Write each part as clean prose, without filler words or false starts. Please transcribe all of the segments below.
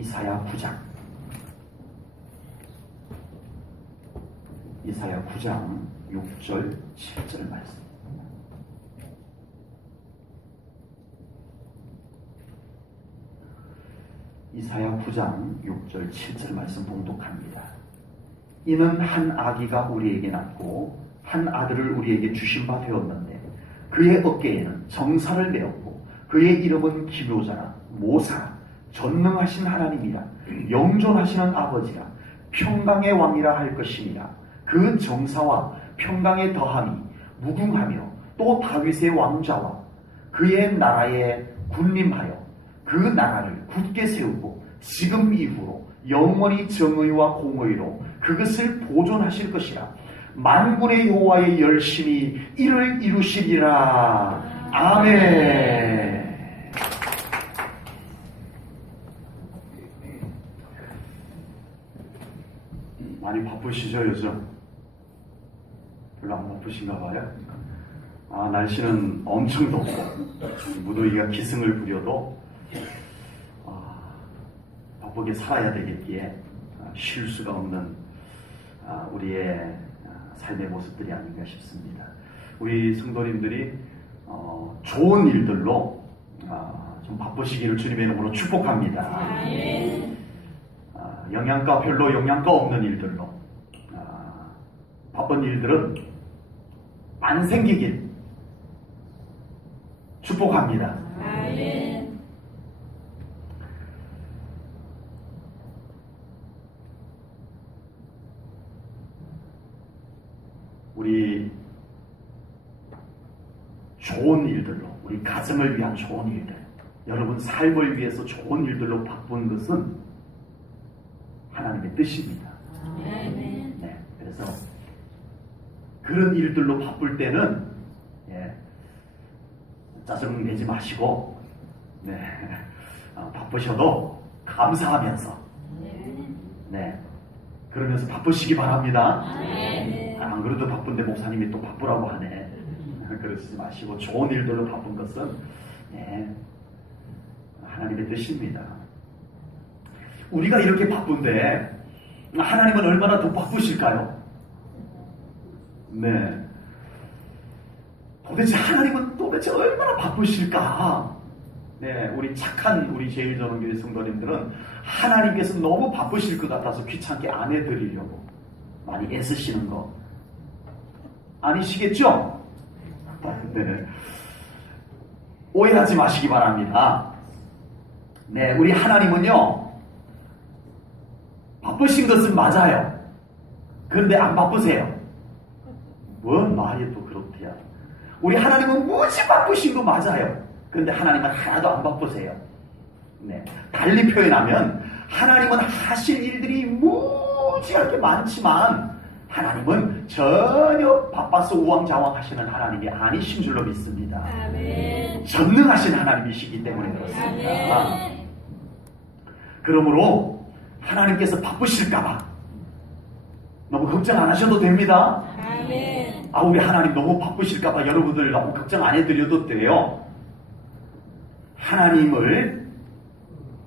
이사야 9장. 이사야 9장 6절 7절 말씀. 이사야 9장 6절 7절 말씀 봉독합니다. 이는 한 아기가 우리에게 낳고 한 아들을 우리에게 주신 바 되었는데 그의 어깨에는 정사를 메었고 그의 이름은 기묘자라 모사라 전능하신 하나님이라 영존하시는 아버지라 평강의 왕이라 할 것이니라. 그 정사와 평강의 더함이 무궁하며 또 다윗의 왕좌와 그의 나라에 군림하여 그 나라를 굳게 세우고 지금 이후로 영원히 정의와 공의로 그것을 보존하실 것이라. 만군의 여호와의 열심히 이를 이루시리라. 아멘. 많이 바쁘시죠 요즘? 별로 안 바쁘신가 봐요. 날씨는 엄청 덥고 무더위가 기승을 부려도 바쁘게 살아야 되겠기에 쉴 수가 없는 우리의 삶의 모습들이 아닌가 싶습니다. 우리 성도님들이 좋은 일들로 좀 바쁘시기를 주님의 이름으로 축복합니다. 영양가 별로 영양가 없는 일들로 바쁜 일들은 안 생기길 축복합니다. 우리 좋은 일들로, 우리 가정을 위한 좋은 일들, 여러분 삶을 위해서 좋은 일들로 바쁜 것은 하나님의 뜻입니다. 네, 그래서 그런 일들로 바쁠 때는 짜증 내지 마시고 바쁘셔도 감사하면서 그러면서 바쁘시기 바랍니다. 안 그래도 바쁜데 목사님이 또 바쁘라고 하네. 그러시지 마시고 좋은 일들로 바쁜 것은 하나님의 뜻입니다. 우리가 이렇게 바쁜데 하나님은 얼마나 더 바쁘실까요? 도대체 하나님은 도대체 얼마나 바쁘실까? 우리 착한 우리 제일전원교회 성도님들은 하나님께서 너무 바쁘실 것 같아서 귀찮게 안 해드리려고 많이 애쓰시는 거 아니시겠죠? 오해하지 마시기 바랍니다. 우리 하나님은요 바쁘신 것은 맞아요. 그런데 안 바쁘세요. 뭔 말이 또 그렇대요. 우리 하나님은 무지 바쁘신 거 맞아요. 그런데 하나님은 하나도 안 바쁘세요. 달리 표현하면 하나님은 하실 일들이 무지하게 많지만 하나님은 전혀 바빠서 우왕좌왕 하시는 하나님이 아니신 줄로 믿습니다. 아멘. 전능하신 하나님이시기 때문에 그렇습니다. 아멘. 그러므로 하나님께서 바쁘실까봐 너무 걱정 안 하셔도 됩니다. 아멘. 우리 하나님 너무 바쁘실까봐 여러분들 너무 걱정 안 해드려도 돼요. 하나님을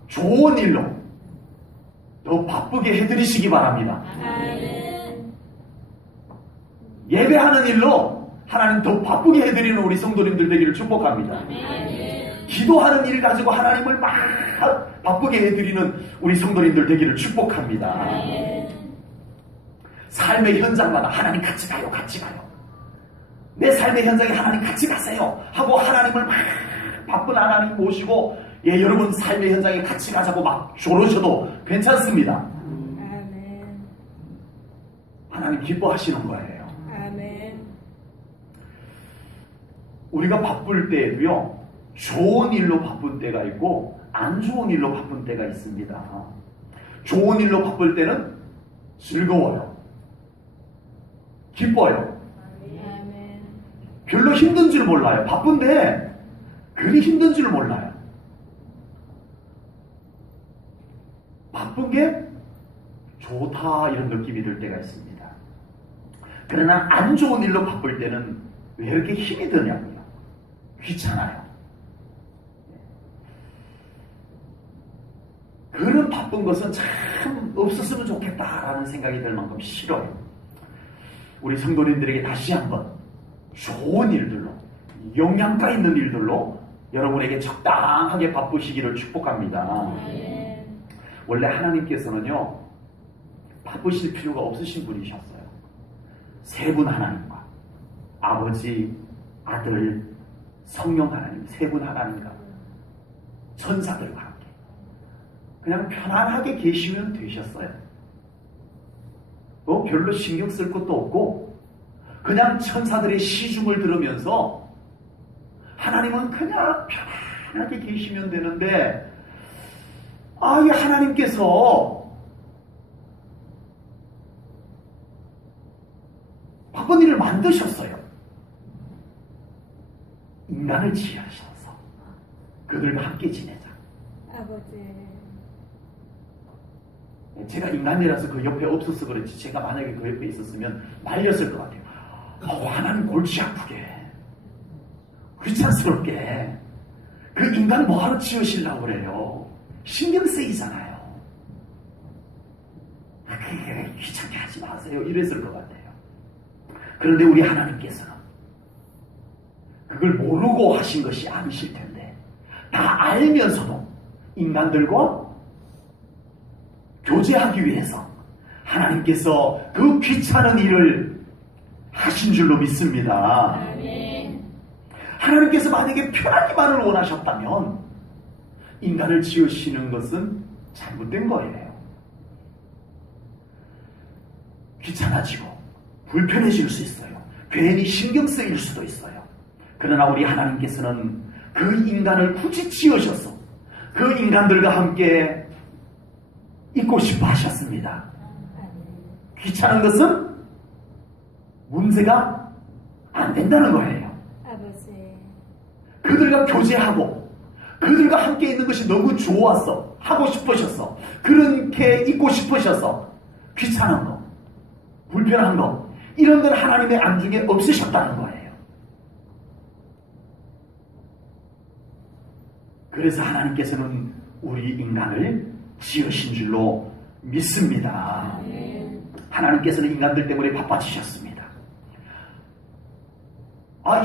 좋은 일로 더 바쁘게 해드리시기 바랍니다. 아멘. 예배하는 일로 하나님 더 바쁘게 해드리는 우리 성도님들 되기를 축복합니다. 아멘. 기도하는 일 가지고 하나님을 막 바쁘게 해드리는 우리 성도님들 되기를 축복합니다. 아멘. 삶의 현장마다 하나님 같이 가요, 같이 가요. 내 삶의 현장에 하나님 같이 가세요 하고 하나님을 막 바쁜 하나님 모시고 여러분 삶의 현장에 같이 가자고 막 조르셔도 괜찮습니다. 아멘. 하나님 기뻐하시는 거예요. 아멘. 우리가 바쁠 때에도요 좋은 일로 바쁜 때가 있고 안 좋은 일로 바쁜 때가 있습니다. 좋은 일로 바쁠 때는 즐거워요. 기뻐요. 아멘. 별로 힘든 줄 몰라요. 바쁜데 그리 힘든 줄 몰라요. 바쁜 게 좋다 이런 느낌이 들 때가 있습니다. 그러나 안 좋은 일로 바쁠 때는 왜 이렇게 힘이 드냐고요. 귀찮아요. 그런 바쁜 것은 참 없었으면 좋겠다라는 생각이 들 만큼 싫어요. 우리 성도님들에게 다시 한번 좋은 일들로, 영양가 있는 일들로 여러분에게 적당하게 바쁘시기를 축복합니다. 원래 하나님께서는요, 바쁘실 필요가 없으신 분이셨어요. 세 분 하나님과 아버지, 아들, 성령 하나님, 세 분 하나님과 천사들과 함께 그냥 편안하게 계시면 되셨어요. 별로 신경 쓸 것도 없고 그냥 천사들의 시중을 들으면서 하나님은 그냥 편안하게 계시면 되는데, 이 하나님께서 바쁜 일을 만드셨어요. 인간을 지으셔서 그들과 함께 지내자. 아버지. 제가 인간이라서 그 옆에 없어서 그렇지, 제가 만약에 그 옆에 있었으면 말렸을 것 같아요. 하나님 골치 아프게, 귀찮스럽게 그 인간 뭐하러 지으시려고 그래요? 신경 쓰이잖아요. 그게 귀찮게 하지 마세요. 이랬을 것 같아요. 그런데 우리 하나님께서는 그걸 모르고 하신 것이 아니실 텐데, 다 알면서도 인간들과 교제하기 위해서 하나님께서 그 귀찮은 일을 하신 줄로 믿습니다. 하나님께서 만약에 편하기만을 원하셨다면 인간을 지으시는 것은 잘못된 거예요. 귀찮아지고 불편해질 수 있어요. 괜히 신경 쓰일 수도 있어요. 그러나 우리 하나님께서는 그 인간을 굳이 지으셔서 그 인간들과 함께 있고 싶어 하셨습니다. 귀찮은 것은 문제가 안 된다는 거예요. 아버지. 그들과 교제하고 그들과 함께 있는 것이 너무 좋았어. 하고 싶으셨어. 그렇게 있고 싶으셔서 귀찮은 거, 불편한 거, 이런 건 하나님의 안중에 없으셨다는 거예요. 그래서 하나님께서는 우리 인간을 지으신 줄로 믿습니다. 하나님께서는 인간들 때문에 바빠지셨습니다.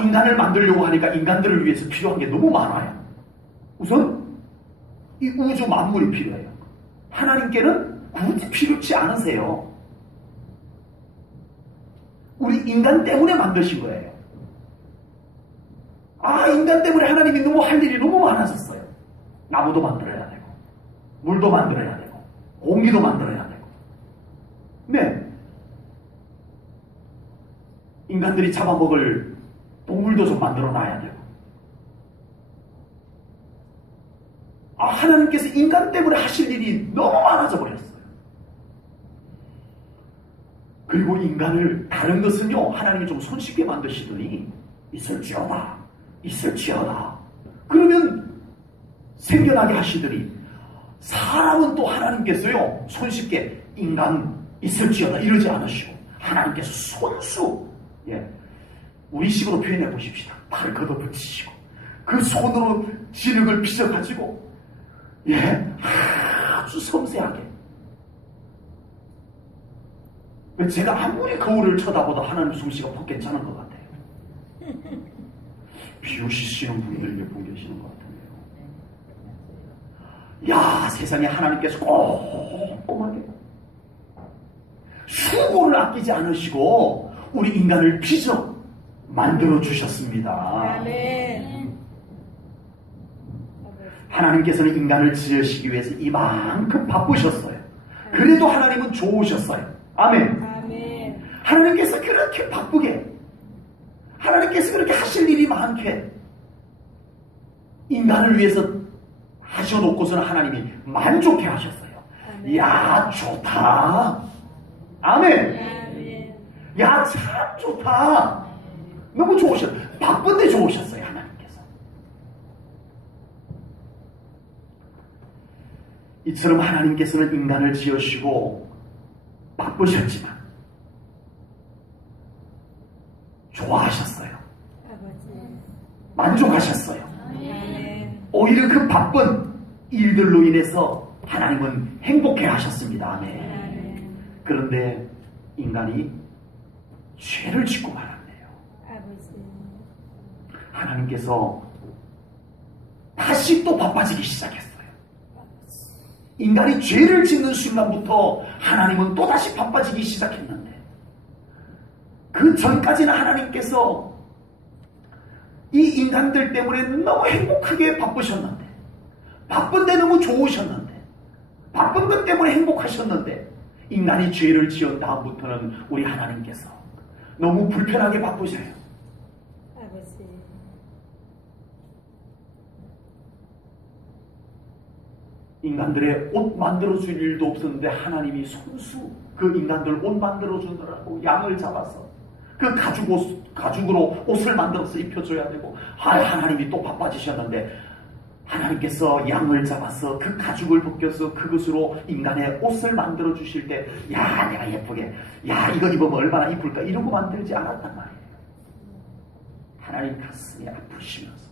인간을 만들려고 하니까 인간들을 위해서 필요한 게 너무 많아요. 우선 이 우주 만물이 필요해요. 하나님께는 굳이 필요치 않으세요. 우리 인간 때문에 만드신 거예요. 인간 때문에 하나님이 너무 할 일이 너무 많아졌어요. 나무도 만들어야 되고, 물도 만들어야 되고, 공기도 만들어야 되고. 네. 인간들이 잡아먹을 동물도 좀 만들어 놔야 되고. 하나님께서 인간 때문에 하실 일이 너무 많아져 버렸어요. 그리고 인간을, 다른 것은요, 하나님이 좀 손쉽게 만드시더니 있을지어다, 있을지어다. 그러면 생겨나게 하시더니, 사람은 또 하나님께서요, 손쉽게 인간 있을지어다 이러지 않으시고, 하나님께서 손수, 우리 식으로 표현해 보십시다. 팔을 걷어붙이시고 그 손으로 진흙을 빚어가지고 아주 섬세하게. 제가 아무리 거울을 쳐다봐도 하나님 솜씨가 더 괜찮은 것 같아요. 비우시는 분들 몇 분 계시는 것 같은데요. 세상에 하나님께서 꼼꼼하게 수고를 아끼지 않으시고 우리 인간을 빚어 만들어 주셨습니다. 아멘. 하나님께서는 인간을 지으시기 위해서 이만큼 바쁘셨어요. 그래도 하나님은 좋으셨어요. 아멘. 아멘. 하나님께서 그렇게 바쁘게, 하나님께서 그렇게 하실 일이 많게 인간을 위해서 하셔놓고서는 하나님이 만족해 하셨어요. 아멘. 좋다. 아멘. 아멘. 참 좋다. 너무 좋으셨어요. 바쁜데 좋으셨어요, 하나님께서. 이처럼 하나님께서는 인간을 지으시고 바쁘셨지만 좋아하셨어요. 아버지. 만족하셨어요. 아멘. 오히려 그 바쁜 일들로 인해서 하나님은 행복해 하셨습니다. 아멘. 아멘. 그런데 인간이 죄를 짓고 말았네요. 아버지. 하나님께서 다시 또 바빠지기 시작했어요. 인간이 죄를 짓는 순간부터 하나님은 또다시 바빠지기 시작했는데, 그 전까지는 하나님께서 이 인간들 때문에 너무 행복하게 바쁘셨는데, 바쁜데 너무 좋으셨는데, 바쁜 것 때문에 행복하셨는데, 인간이 죄를 지은 다음부터는 우리 하나님께서 너무 불편하게 바쁘셔요. 아버지. 인간들의 옷 만들어줄 일도 없었는데 하나님이 손수 그 인간들 옷 만들어주느라고 양을 잡아서 그 가죽으로 옷을 만들어서 입혀줘야 되고, 하나님이 또 바빠지셨는데 하나님께서 양을 잡아서 그 가죽을 벗겨서 그것으로 인간의 옷을 만들어 주실 때, 야, 내가 예쁘게, 야, 이거 입으면 얼마나 이쁠까, 이러고 만들지 않았단 말이에요. 하나님 가슴이 아프시면서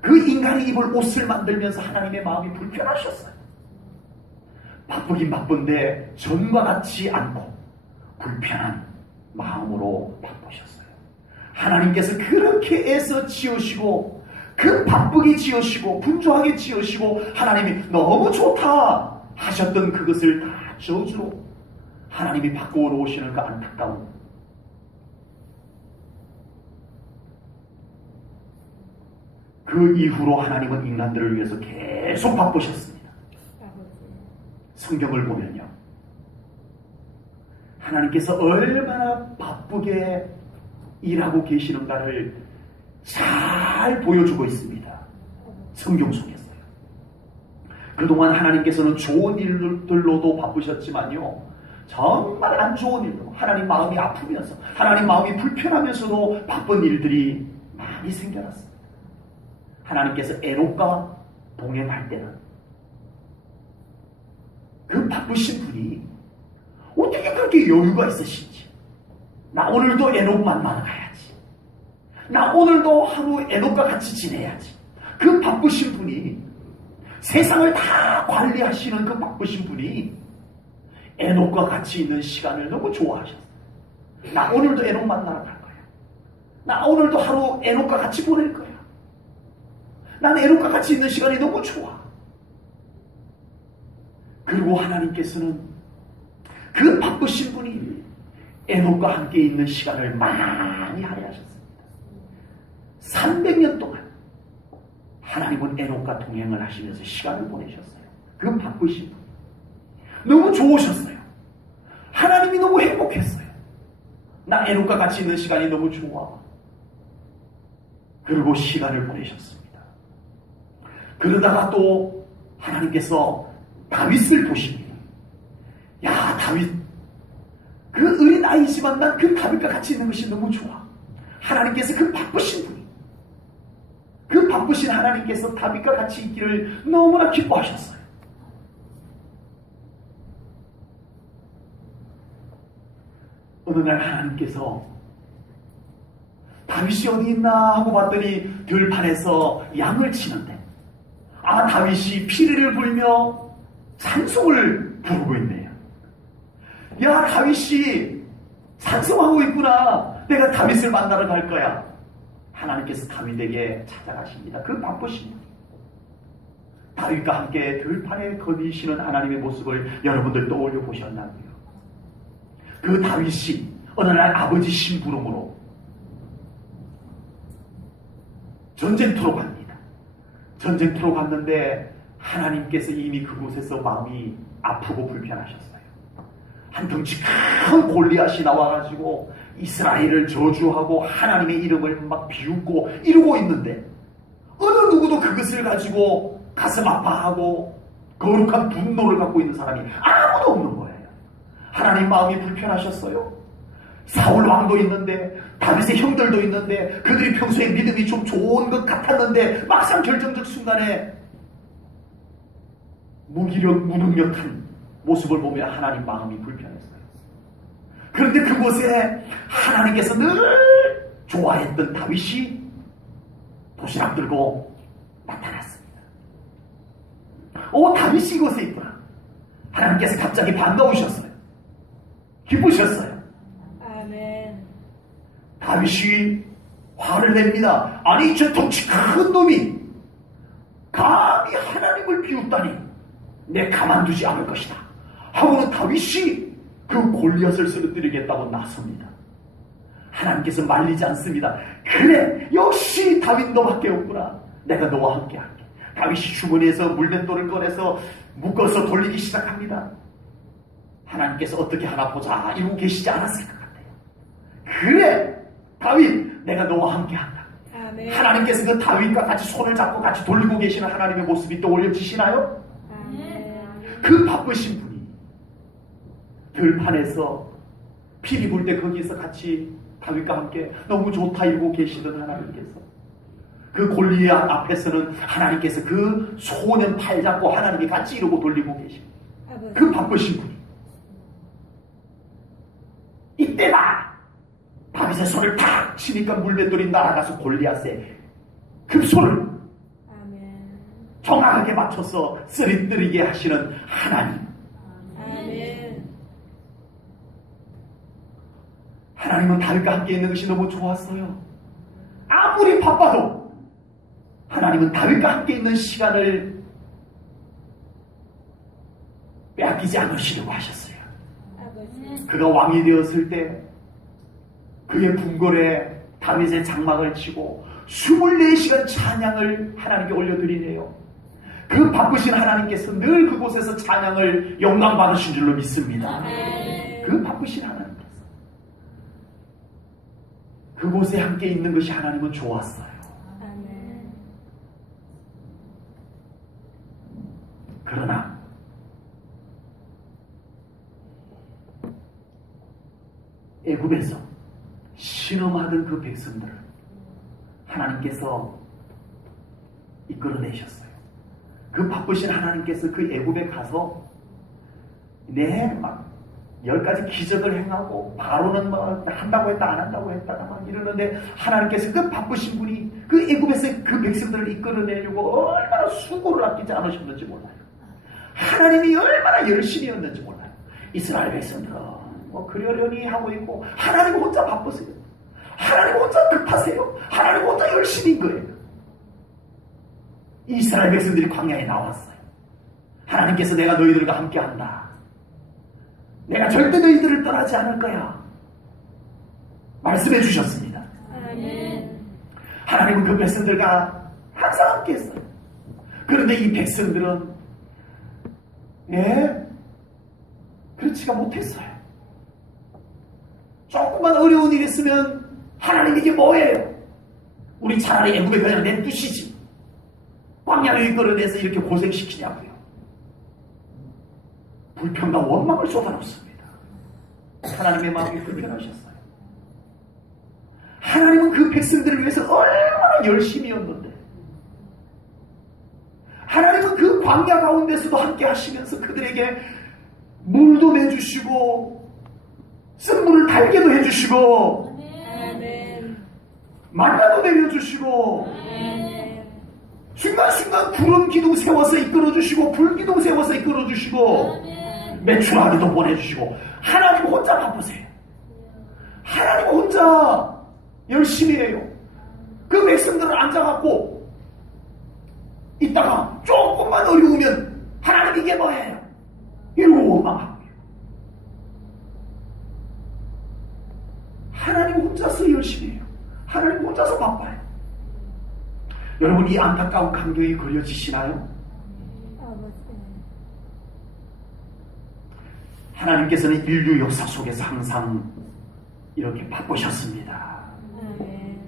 그 인간이 입을 옷을 만들면서 하나님의 마음이 불편하셨어요. 바쁘긴 바쁜데 전과 같지 않고 불편한 마음으로 바쁘셨어요. 하나님께서 그렇게 애써 지으시고, 그 바쁘게 지으시고 분주하게 지으시고 하나님이 너무 좋다 하셨던 그것을 다 저주로 하나님이 바꾸어 놓으시는 그 안타까운, 그 이후로 하나님은 인간들을 위해서 계속 바쁘셨습니다. 성경을 보면요, 하나님께서 얼마나 바쁘게 일하고 계시는가를 잘 보여주고 있습니다. 성경 속에서요. 그동안 하나님께서는 좋은 일들로도 바쁘셨지만요, 정말 안 좋은 일로, 하나님 마음이 아프면서 하나님 마음이 불편하면서도 바쁜 일들이 많이 생겨났습니다. 하나님께서 에녹과 동행할 때는 그 바쁘신 분이 어떻게 그렇게 여유가 있으신지, 나 오늘도 에녹 만나러 가야지, 나 오늘도 하루 에녹과 같이 지내야지, 그 바쁘신 분이, 세상을 다 관리하시는 그 바쁘신 분이 에녹과 같이 있는 시간을 너무 좋아하셨어요. 나 오늘도 에녹 만나러 갈 거야, 나 오늘도 하루 에녹과 같이 보낼 거야, 난 에녹과 같이 있는 시간이 너무 좋아. 그리고 하나님께서는 그 바쁘신 분이 에녹과 함께 있는 시간을 많이 할애하셨습니다. 300년 동안 하나님은 에녹과 동행을 하시면서 시간을 보내셨어요. 그 바쁘신 분 너무 좋으셨어요. 하나님이 너무 행복했어요. 나 에녹과 같이 있는 시간이 너무 좋아. 그리고 시간을 보내셨습니다. 그러다가 또 하나님께서 다윗을 보십니다. 야, 다윗, 그 어린 아이지만 난 그 다윗과 같이 있는 것이 너무 좋아. 하나님께서 그 바쁘신 분이, 그 바쁘신 하나님께서 다윗과 같이 있기를 너무나 기뻐하셨어요. 어느 날 하나님께서 다윗이 어디 있나 하고 봤더니 들판에서 양을 치는데, 다윗이 피리를 불며 찬송을 부르고 있네요. 야, 다윗이 찬송하고 있구나. 내가 다윗을 만나러 갈 거야. 하나님께서 다윗에게 찾아가십니다. 그 바쁘신 분, 다윗과 함께 들판에 거니시는 하나님의 모습을 여러분들 떠올려 보셨나고요? 그 다윗이 어느 날 아버지 심부름으로 전쟁터로 갑니다. 전쟁터로 갔는데 하나님께서 이미 그곳에서 마음이 아프고 불편하셨어요. 한 덩치 큰 골리앗이 나와가지고 이스라엘을 저주하고 하나님의 이름을 막 비웃고 이러고 있는데, 어느 누구도 그것을 가지고 가슴 아파하고 거룩한 분노를 갖고 있는 사람이 아무도 없는 거예요. 하나님 마음이 불편하셨어요. 사울 왕도 있는데, 다윗의 형들도 있는데, 그들이 평소에 믿음이 좀 좋은 것 같았는데 막상 결정적 순간에 무능력한 모습을 보며 하나님 마음이 불편했어요. 그런데 그곳에 하나님께서 늘 좋아했던 다윗이 도시락 들고 나타났습니다. 다윗이 이곳에 있구나. 하나님께서 갑자기 반가우셨어요. 기쁘셨어요. 아멘. 다윗이 화를 냅니다. 아니 저 덩치 큰 놈이 감히 하나님을 비웃다니 내 가만두지 않을 것이다 하고는 다윗이 그 골리앗을 쓰러뜨리겠다고 나섭니다. 하나님께서 말리지 않습니다. 그래 역시 다윗 너밖에 없구나. 내가 너와 함께 할게. 다윗이 주머니에서 물맷돌을 꺼내서 묶어서 돌리기 시작합니다. 하나님께서 어떻게 하나 보자 이러고 계시지 않았을 것 같아요. 그래 다윗 내가 너와 함께 한다. 아멘. 하나님께서 그 다윗과 같이 손을 잡고 같이 돌리고 계시는 하나님의 모습이 떠올려지시나요? 아멘. 그 바쁘신 분이 들판에서 피리 불 때 거기서 같이 다윗과 함께 너무 좋다 이러고 계시던 하나님께서 그 골리앗 앞에서는 하나님께서 그 소년 팔 잡고 하나님이 같이 이러고 돌리고 계십니다. 그 바쁘신 분이 이때다 다윗의 손을 탁 치니까 물맷돌이 날아가서 골리앗의 급소를 정확하게 맞춰서 쓰러뜨리게 하시는 하나님. 아멘. 하나님은 다윗과 함께 있는 것이 너무 좋았어요. 아무리 바빠도 하나님은 다윗과 함께 있는 시간을 빼앗기지 않으시려고 하셨어요. 그가 왕이 되었을 때 그의 궁궐에 다윗의 장막을 치고 24시간 찬양을 하나님께 올려드리네요. 그 바쁘신 하나님께서 늘 그곳에서 찬양을 영광 받으신 줄로 믿습니다. 그 바쁘신 하나님께서 그곳에 함께 있는 것이 하나님은 좋았어요. 그러나 애굽에서 신음하던 그 백성들을 하나님께서 이끌어내셨어요. 그 바쁘신 하나님께서 그 애굽에 가서 막 10가지 기적을 행하고 바로는 뭐 한다고 했다 안 한다고 했다가 막 이러는데 하나님께서 그 바쁘신 분이 그 애굽에서 그 백성들을 이끌어내려고 얼마나 수고를 아끼지 않으셨는지 몰라요. 하나님이 얼마나 열심히였는지 몰라요. 이스라엘 백성들은 뭐 그러려니 하고 있고 하나님 혼자 바쁘세요. 하나님 혼자 급하세요. 하나님 혼자 열심히인 거예요. 이스라엘 백성들이 광야에 나왔어요. 하나님께서 내가 너희들과 함께한다. 내가 절대 너희들을 떠나지 않을 거야. 말씀해 주셨습니다. 아멘. 하나님은 그 백성들과 항상 함께 했어요. 그런데 이 백성들은 그렇지가 못했어요. 조금만 어려운 일이 있으면 하나님 이게 뭐예요? 우리 차라리 애굽에 그냥 내두시지. 광야를 이끌어내서 이렇게 고생시키냐고요. 불평과 원망을 쏟아놓습니다. 하나님의 마음이 불편하셨어요. 하나님은 그 백성들을 위해서 얼마나 열심히였는데 하나님은 그 광야 가운데서도 함께 하시면서 그들에게 물도 내주시고 쓴물을 달게도 해주시고 만나도 내려주시고 순간순간 구름 기둥 세워서 이끌어주시고 불 기둥 세워서 이끌어주시고 메추라기도 보내주시고 하나님 혼자 바쁘세요. 하나님 혼자 열심히 해요. 그 백성들을 앉아갖고 있다가 조금만 어려우면 하나님 이게 뭐예요? 이러고 원망하고요. 하나님 혼자서 열심히 해요. 하나님 혼자서 바빠요. 여러분 이 안타까운 감격이 그려지시나요? 하나님께서는 인류 역사 속에서 항상 이렇게 바쁘셨습니다.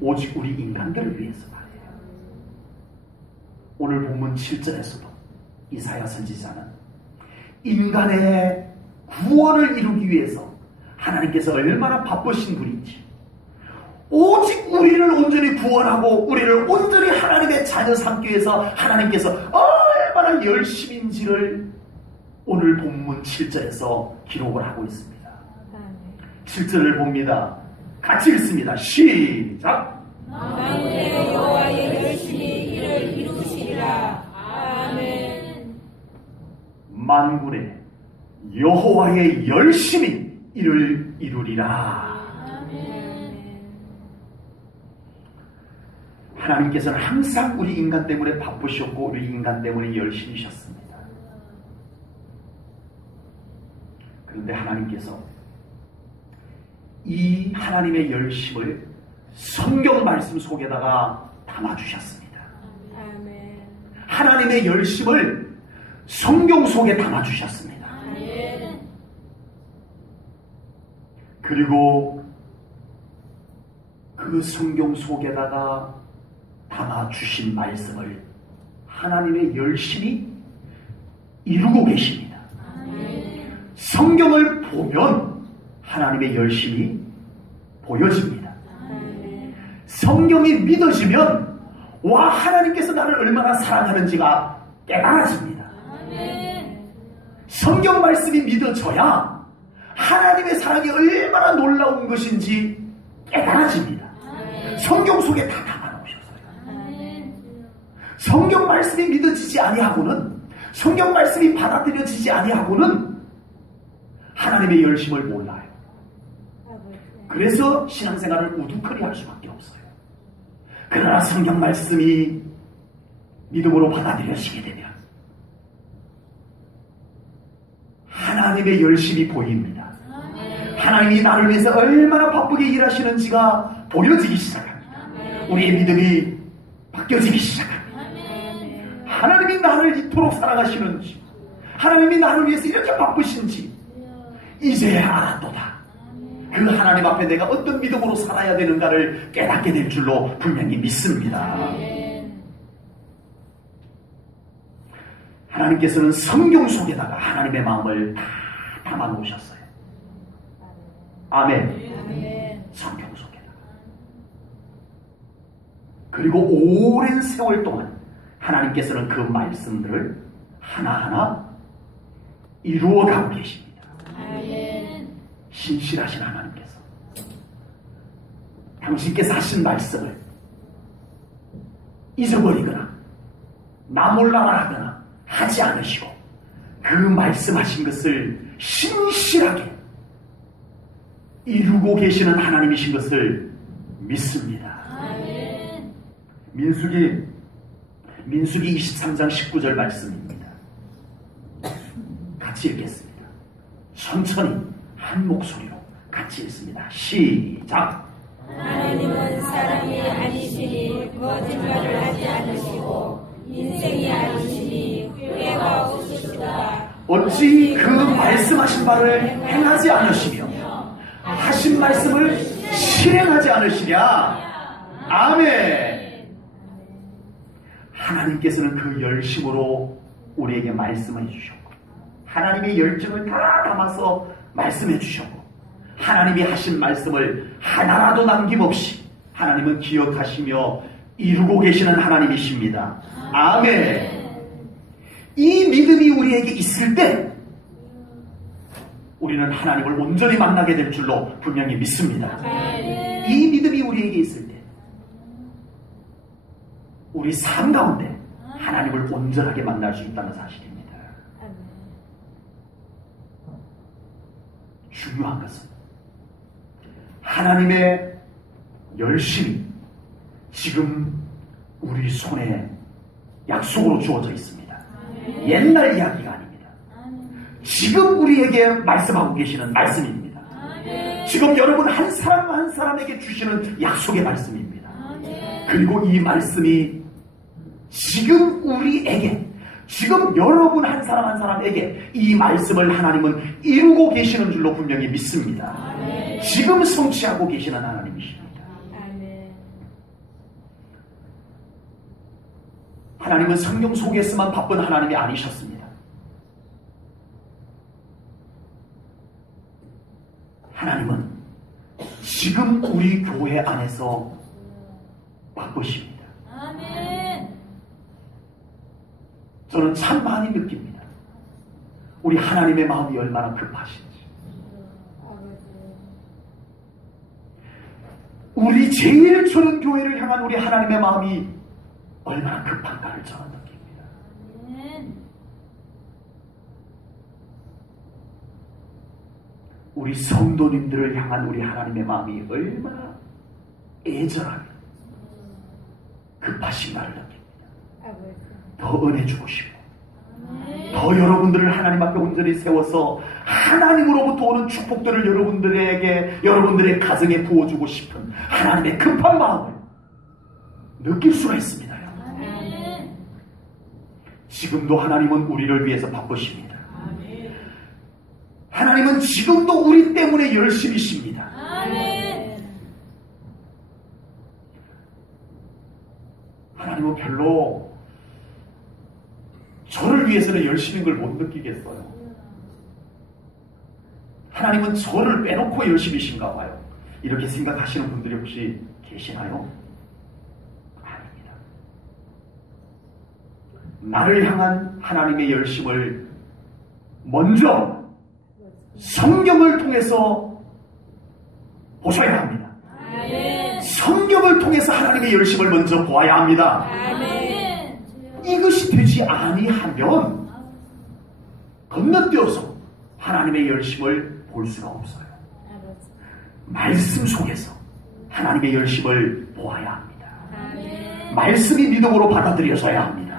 오직 우리 인간들을 위해서 말이에요. 오늘 본문 7절에서도 이사야 선지자는 인간의 구원을 이루기 위해서 하나님께서 얼마나 바쁘신 분인지 오직 우리를 온전히 구원하고 우리를 온전히 하나님의 자녀 삼기 위해서 하나님께서 얼마나 열심인지를 오늘 본문 7절에서 기록을 하고 있습니다. 7절을 봅니다. 같이 읽습니다. 시작. 만군의 여호와의 열심히 이를 이루시리라. 아멘. 만군의 여호와의 열심히 이를 이루리라. 하나님께서는 항상 우리 인간 때문에 바쁘셨고 우리 인간 때문에 열심히셨습니다. 그런데 하나님께서 이 하나님의 열심을 성경 말씀 속에다가 담아주셨습니다. 하나님의 열심을 성경 속에 담아주셨습니다. 그리고 그 성경 속에다가 담아주신 말씀을 하나님의 열심히 이루고 계십니다. 성경을 보면 하나님의 열심이 보여집니다. 성경이 믿어지면 와, 하나님께서 나를 얼마나 사랑하는지가 깨달아집니다. 성경 말씀이 믿어져야 하나님의 사랑이 얼마나 놀라운 것인지 깨달아집니다. 성경 속에 다 담아놓으셨어요. 성경 말씀이 믿어지지 아니하고는, 성경 말씀이 받아들여지지 아니하고는 하나님의 열심을 몰라요. 그래서 신앙생활을 우두커리 할 수밖에 없어요. 그러나 성경 말씀이 믿음으로 받아들여지게 되면 하나님의 열심이 보입니다. 하나님이 나를 위해서 얼마나 바쁘게 일하시는지가 보여지기 시작합니다. 우리의 믿음이 바뀌어지기 시작합니다. 하나님이 나를 이토록 사랑하시는지, 하나님이 나를 위해서 이렇게 바쁘신지 이제야 알았도다. 그 하나님 앞에 내가 어떤 믿음으로 살아야 되는가를 깨닫게 될 줄로 분명히 믿습니다. 하나님께서는 성경 속에다가 하나님의 마음을 다 담아 놓으셨어요. 아멘. 성경 속에다가. 그리고 오랜 세월 동안 하나님께서는 그 말씀들을 하나하나 이루어가고 계십니다. 신실하신 하나님께서 당신께서 하신 말씀을 잊어버리거나 나 몰라라 하거나 하지 않으시고 그 말씀하신 것을 신실하게 이루고 계시는 하나님이신 것을 믿습니다. 민수기 23장 19절 말씀입니다. 같이 읽겠습니다. 천천히 한 목소리로 같이 읽습니다. 시작. 하나님은 사람이 아니시니 거짓말을 하지 않으시고 인생이 아니시니 후회가 없으시다. 어찌 그 말씀하신 바를 행하지 않으시며 하신 말씀을 실행하지 않으시냐. 아멘. 하나님께서는 그 열심으로 우리에게 말씀해 주셨고 하나님의 열정을 다 담아서 말씀해 주셨고 하나님이 하신 말씀을 하나라도 남김없이 하나님은 기억하시며 이루고 계시는 하나님이십니다. 아멘. 이 믿음이 우리에게 있을 때 우리는 하나님을 온전히 만나게 될 줄로 분명히 믿습니다. 이 믿음이 우리에게 있을 때 우리 삶 가운데 하나님을 온전하게 만날 수 있다는 사실입니다. 중요한 것은 하나님의 열심이 지금 우리 손에 약속으로 주어져 있습니다. 옛날 이야기가 아닙니다. 지금 우리에게 말씀하고 계시는 말씀입니다. 지금 여러분 한 사람 한 사람에게 주시는 약속의 말씀입니다. 그리고 이 말씀이 지금 우리에게, 지금 여러분 한 사람 한 사람에게 이 말씀을 하나님은 이루고 계시는 줄로 분명히 믿습니다. 지금 성취하고 계시는 하나님이십니다. 하나님은 성경 속에서만 바쁜 하나님이 아니셨습니다. 하나님은 지금 우리 교회 안에서 바쁘십니다. 저는 참 많이 느낍니다. 우리 하나님의 마음이 얼마나 급하신지. 우리 제일 좋은 교회를 향한 우리 하나님의 마음이 얼마나 급한가를 저는 느낍니다. 우리 성도님들을 향한 우리 하나님의 마음이 얼마나 애절하게 급하신 나를 느낍니다. 더 은혜 주고 싶고 더 여러분들을 하나님 앞에 온전히 세워서 하나님으로부터 오는 축복들을 여러분들에게 여러분들의 가정에 부어주고 싶은 하나님의 급한 마음을 느낄 수가 있습니다. 지금도 하나님은 우리를 위해서 바쁘십니다. 하나님은 지금도 우리 때문에 열심히십니다. 하나님은 별로 저를 위해서는 열심인 걸 못 느끼겠어요. 하나님은 저를 빼놓고 열심히신가 봐요. 이렇게 생각하시는 분들이 혹시 계시나요? 아닙니다. 나를 향한 하나님의 열심을 먼저 성경을 통해서 보셔야 합니다. 성경을 통해서 하나님의 열심을 먼저 보아야 합니다. 이것이 되지 아니하면 건너뛰어서 하나님의 열심을 볼 수가 없어요. 말씀 속에서 하나님의 열심을 보아야 합니다. 말씀이 믿음으로 받아들여져야 합니다.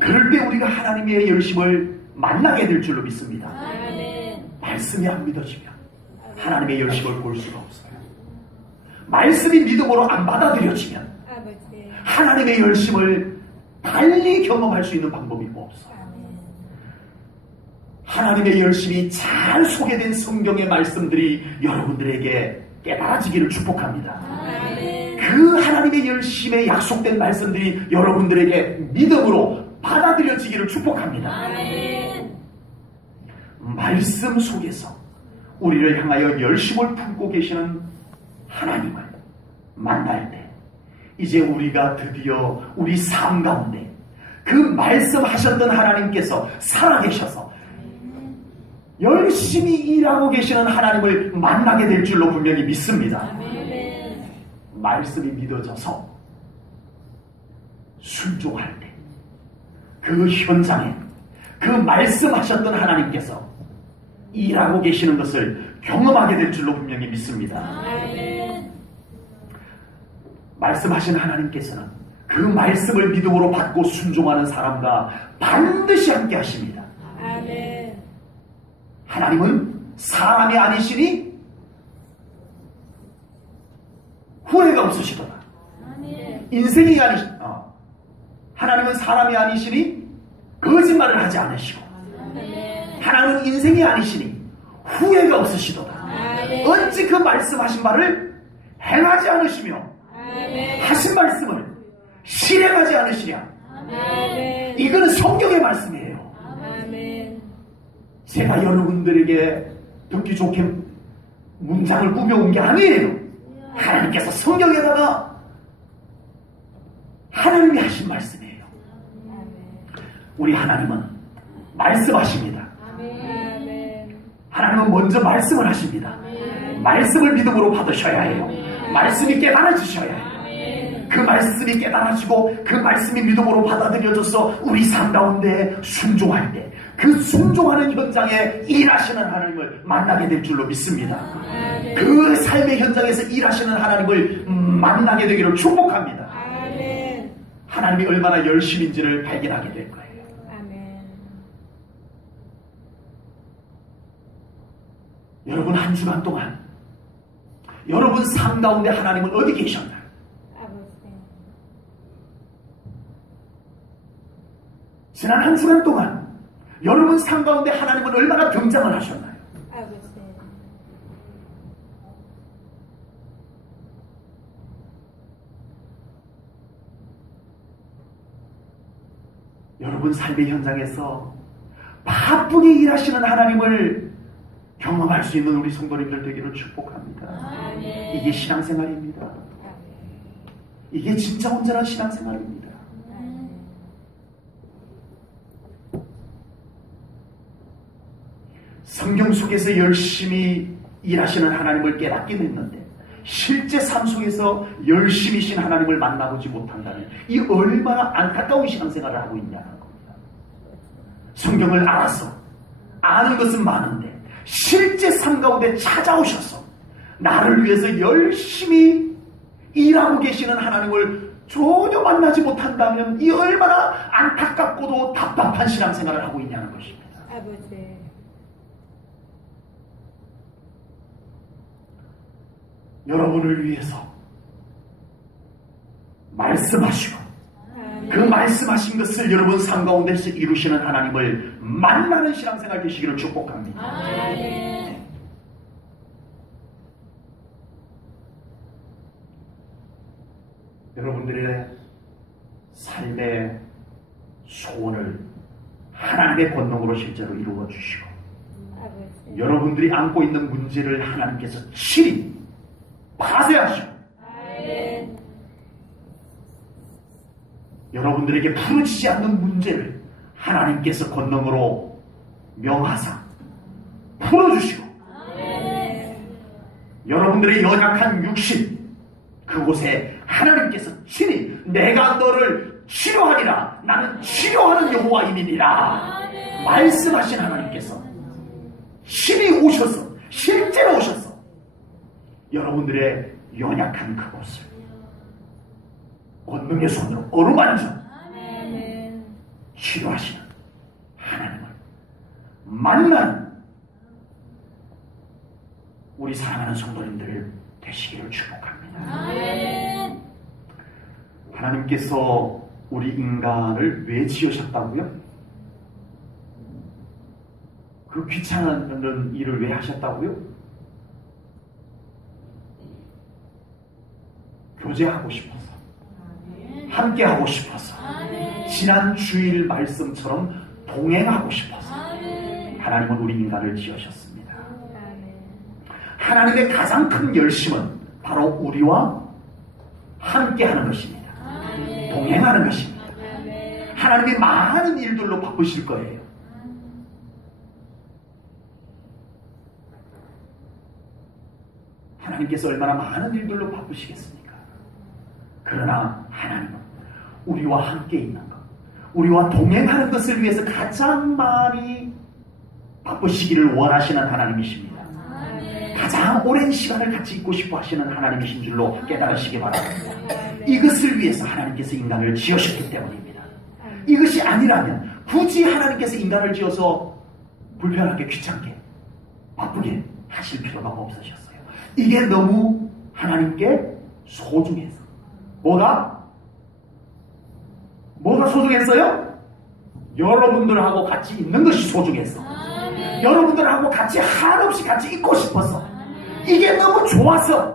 그럴 때 우리가 하나님의 열심을 만나게 될 줄로 믿습니다. 말씀이 안 믿어지면 하나님의 열심을 볼 수가 없어요. 말씀이 믿음으로 안 받아들여지면 하나님의 열심을 달리 경험할 수 있는 방법이 없어요. 하나님의 열심이 잘 소개된 성경의 말씀들이 여러분들에게 깨달아지기를 축복합니다. 그 하나님의 열심에 약속된 말씀들이 여러분들에게 믿음으로 받아들여지기를 축복합니다. 말씀 속에서 우리를 향하여 열심을 품고 계시는 하나님을 만날 때 이제 우리가 드디어 우리 삶 가운데 그 말씀하셨던 하나님께서 살아계셔서 열심히 일하고 계시는 하나님을 만나게 될 줄로 분명히 믿습니다. 말씀이 믿어져서 순종할 때 그 현장에 그 말씀하셨던 하나님께서 일하고 계시는 것을 경험하게 될 줄로 분명히 믿습니다. 말씀하신 하나님께서는 그 말씀을 믿음으로 받고 순종하는 사람과 반드시 함께 하십니다. 하나님은 사람이 아니시니 후회가 없으시도다. 인생이 하나님은 사람이 아니시니 거짓말을 하지 않으시고 하나님은 인생이 아니시니 후회가 없으시도다. 어찌 그 말씀하신 말을 행하지 않으시며 하신 말씀을 실행하지 않으시냐. 이거는 성경의 말씀이에요. 제가 여러분들에게 듣기 좋게 문장을 꾸며온 게 아니에요. 하나님께서 성경에다가 하나님이 하신 말씀이에요. 우리 하나님은 말씀하십니다. 하나님은 먼저 말씀을 하십니다. 말씀을 믿음으로 받으셔야 해요. 말씀이 깨달아지셔야 해요. 그 말씀이 깨달아지고 그 말씀이 믿음으로 받아들여져서 우리 삶 가운데 순종할 때 그 순종하는 현장에 일하시는 하나님을 만나게 될 줄로 믿습니다. 그 삶의 현장에서 일하시는 하나님을 만나게 되기를 축복합니다. 하나님이 얼마나 열심인지를 발견하게 될 거예요. 여러분 한 주간 동안 여러분 삶 가운데 하나님은 어디 계셨나요? 지난 한 주간 동안 여러분 삶 가운데 하나님은 얼마나 등장을 하셨나요? 여러분 삶의 현장에서 바쁘게 일하시는 하나님을 경험할 수 있는 우리 성도님들 되기를 축복합니다. 이게 신앙생활입니다. 이게 진짜 온전한 신앙생활입니다. 성경 속에서 열심히 일하시는 하나님을 깨닫긴 했는데 실제 삶 속에서 열심히신 하나님을 만나보지 못한다면 이 얼마나 안타까운 신앙생활을 하고 있냐는 겁니다. 성경을 알아서 아는 것은 많은데 실제 삶 가운데 찾아오셔서 나를 위해서 열심히 일하고 계시는 하나님을 전혀 만나지 못한다면 이 얼마나 안타깝고도 답답한 신앙생활을 하고 있냐는 것입니다. 아버지. 여러분을 위해서 말씀하시고 아멘. 그 말씀하신 것을 여러분 삶 가운데서 이루시는 하나님을 만나는 신앙생활 되시기를 축복합니다. 아멘. 여러분들의 삶의 소원을 하나님의 권능으로 실제로 이루어 주시고 아버지. 여러분들이 안고 있는 문제를 하나님께서 친히 파쇄하시고 아멘. 여러분들에게 풀어지지 않는 문제를 하나님께서 권능으로 명하사 풀어주시고 여러분들의 연약한 육신 그곳에 하나님께서 친히 내가 너를 치료하리라 나는 치료하는 여호와이니라 말씀하신 하나님께서 친히 오셔서 실제로 오셔서 여러분들의 연약한 그곳을 권능의 손으로 어루만져 치료하시는 하나님을 만나는 우리 사랑하는 성도님들 되시기를 축복합니다. 하나님께서 우리 인간을 왜 지으셨다고요? 그 귀찮은 일을 왜 하셨다고요? 교제하고 싶어서 함께하고 싶어서 지난 주일 말씀처럼 동행하고 싶어서 하나님은 우리 인간을 지으셨습니다. 하나님의 가장 큰 열심은 바로 우리와 함께하는 것입니다. 동행하는 것입니다. 하나님이 많은 일들로 바쁘실 거예요. 하나님께서 얼마나 많은 일들로 바쁘시겠습니까? 그러나 하나님은 우리와 함께 있는 것, 우리와 동행하는 것을 위해서 가장 많이 바쁘시기를 원하시는 하나님이십니다. 가장 오랜 시간을 같이 있고 싶어 하시는 하나님이신 줄로 깨달으시기 바랍니다. 이것을 위해서 하나님께서 인간을 지으셨기 때문입니다. 이것이 아니라면 굳이 하나님께서 인간을 지어서 불편하게 귀찮게 바쁘게 하실 필요가 없으셨어요. 이게 너무 하나님께 소중해서 뭐가 소중했어요? 여러분들하고 같이 있는 것이 소중해서 여러분들하고 같이 한없이 같이 있고 싶어서 이게 너무 좋아서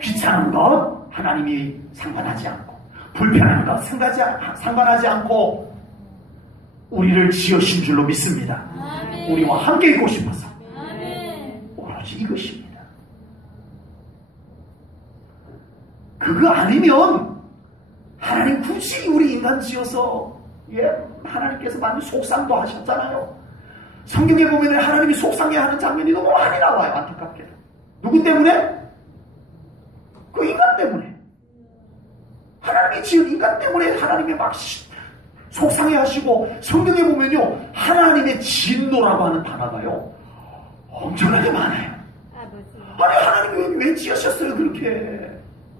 귀찮은 것 하나님이 상관하지 않고 불편한 것 상관하지 않고 우리를 지으신 줄로 믿습니다. 우리와 함께 있고 싶어서 오로지 이것입니다. 그거 아니면 하나님 굳이 우리 인간 지어서 하나님께서 많이 속상도 하셨잖아요. 성경에 보면 하나님이 속상해하는 장면이 너무 많이 나와요. 안타깝게도. 누구 때문에? 그 인간 때문에. 하나님이 지은 인간 때문에 하나님이 막 속상해하시고 성경에 보면요 하나님의 진노라고 하는 단어가요 엄청나게 많아요. 아니 하나님이 왜 지으셨어요? 그렇게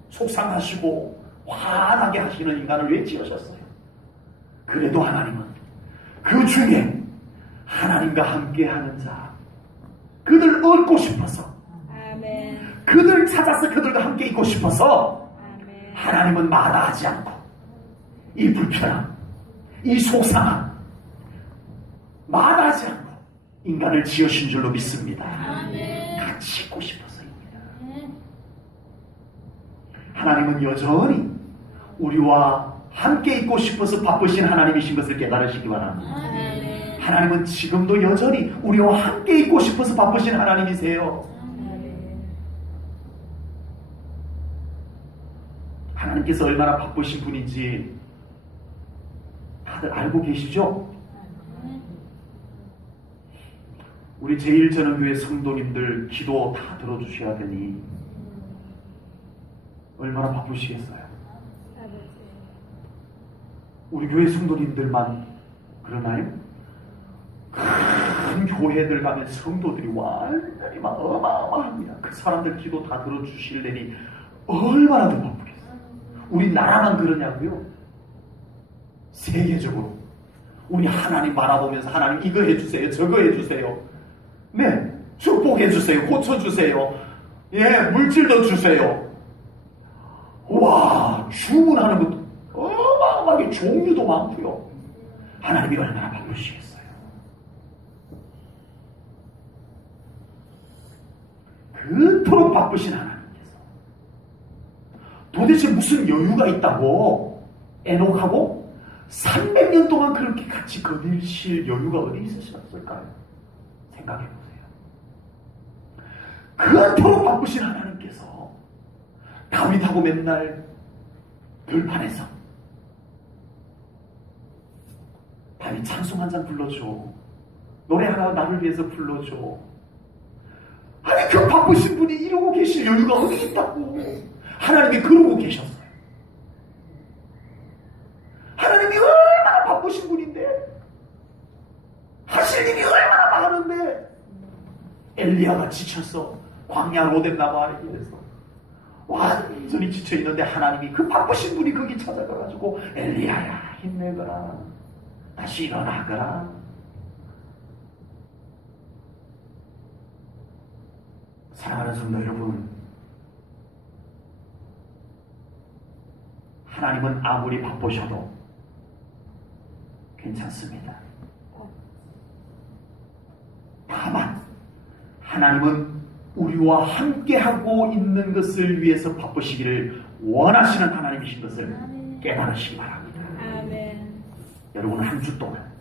속상하시고 화나게 하시는 인간을 왜 지으셨어요? 그래도 하나님은 그 중에 하나님과 함께하는 자 그들 얻고 싶어서 그들 찾아서 그들과 함께 있고 싶어서 하나님은 마다하지 않고 이 불편함 이 속상함 마다하지 않고 인간을 지으신 줄로 믿습니다. 같이 있고 싶어서입니다. 하나님은 여전히 우리와 함께 있고 싶어서 바쁘신 하나님이신 것을 깨달으시기 바랍니다. 하나님은 지금도 여전히 우리와 함께 있고 싶어서 바쁘신 하나님이세요. 하나님께서 얼마나 바쁘신 분인지 다들 알고 계시죠? 우리 제1전원교회 성도님들 기도 다 들어주셔야 되니 얼마나 바쁘시겠어요? 우리 교회 성도님들만 그러나요? 큰 교회들 가면 성도들이 완전히 막 어마어마합니다. 그 사람들 기도 다 들어주실래니 얼마나 더 바쁘겠어요. 우리 나라만 그러냐고요? 세계적으로 우리 하나님 바라보면서 하나님 이거 해주세요, 저거 해주세요, 네, 축복해주세요, 고쳐주세요, 예, 물질도 주세요. 와, 주문하는 것도 어마어마하게 종류도 많고요. 하나님이 얼마나 바쁘시겠어요. 그토록 바쁘신 하나님께서 도대체 무슨 여유가 있다고 에녹하고 300년 동안 그렇게 같이 거닐실 여유가 어디 있으셨을까요? 생각해보세요. 그토록 바쁘신 하나님께서 다윗하고 맨날 들판에서 다윗 찬송 한 잔 불러줘, 노래 하나 나를 위해서 불러줘. 아니 그 바쁘신 분이 이러고 계실 여유가 어디 있다고. 하나님이 그러고 계셨어요. 하나님이 얼마나 바쁘신 분인데, 하실 일이 얼마나 많은데, 엘리야가 지쳐서 광야 로뎀나무 아래 위에서 완전히 지쳐있는데 하나님이 그 바쁘신 분이 거기 찾아가가지고 엘리야야 힘내거라, 다시 일어나거라. 사랑하는 성도 여러분, 하나님은 아무리 바쁘셔도 괜찮습니다. 다만 하나님은 우리와 함께하고 있는 것을 위해서 바쁘시기를 원하시는 하나님이신 것을 깨달으시기 바랍니다. 아멘. 여러분, 한 주 동안